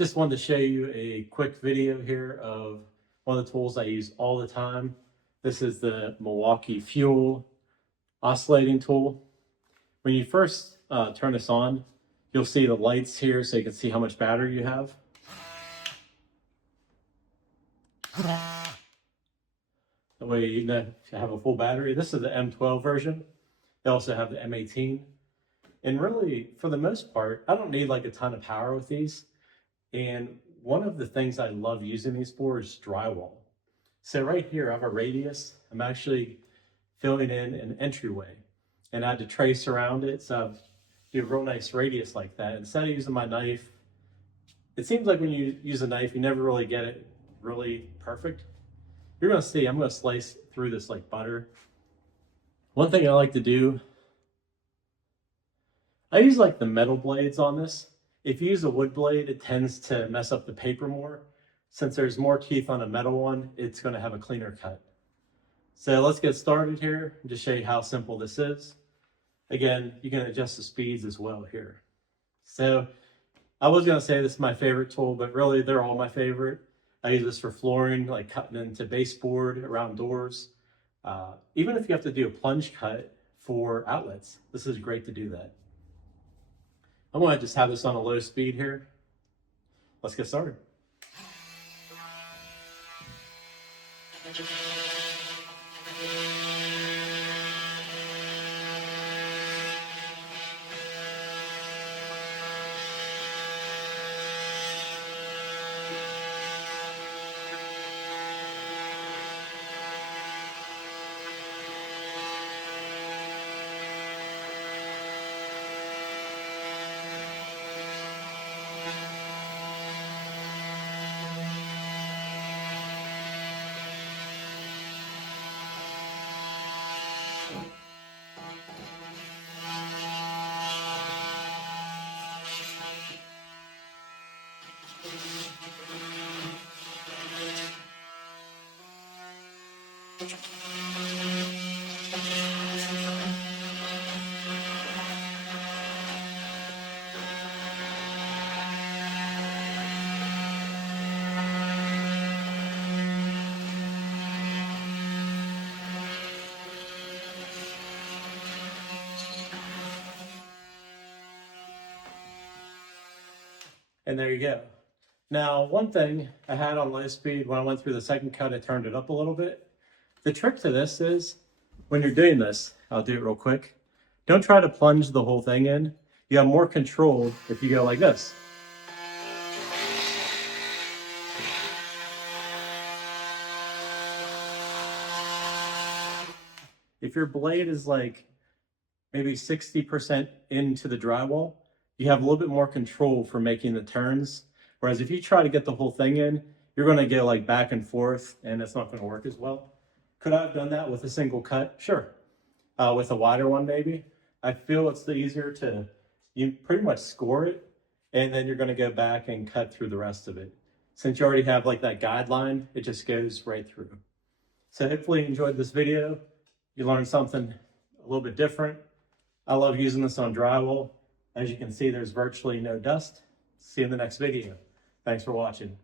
Just wanted to show you a quick video here of one of the tools I use all the time. This is the Milwaukee Fuel Oscillating tool. When you first turn this on, you'll see the lights here so you can see how much battery you have. That way you know if you have a full battery. This is the M12 version. They also have the M18. And really, for the most part, I don't need like a ton of power with these. And one of the things I love using these for is drywall. So right here, I have a radius. I'm actually filling in an entryway. And I had to trace around it, so I've do a real nice radius like that. Instead of using my knife, it seems like when you use a knife, you never really get it really perfect. You're gonna see, I'm gonna slice through this like butter. One thing I like to do, I use like the metal blades on this. If you use a wood blade, it tends to mess up the paper more. Since there's more teeth on a metal one, it's gonna have a cleaner cut. So let's get started here and just show you how simple this is. Again, you can adjust the speeds as well here. So I was gonna say this is my favorite tool, but really they're all my favorite. I use this for flooring, like cutting into baseboard around doors. Even if you have to do a plunge cut for outlets, this is great to do that. I'm gonna just have this on a low speed here. Let's get started. And there you go. Now, one thing I had on low speed, when I went through the second cut, I turned it up a little bit. The trick to this is, when you're doing this, I'll do it real quick. Don't try to plunge the whole thing in. You have more control if you go like this. If your blade is like maybe 60% into the drywall, you have a little bit more control for making the turns. Whereas if you try to get the whole thing in, you're gonna get like back and forth and it's not gonna work as well. Could I have done that with a single cut? Sure. With a wider one maybe. I feel it's the easier to, you pretty much score it and then you're gonna go back and cut through the rest of it. Since you already have like that guideline, it just goes right through. So hopefully you enjoyed this video. You learned something a little bit different. I love using this on drywall. As you can see, there's virtually no dust. See you in the next video. Thanks for watching.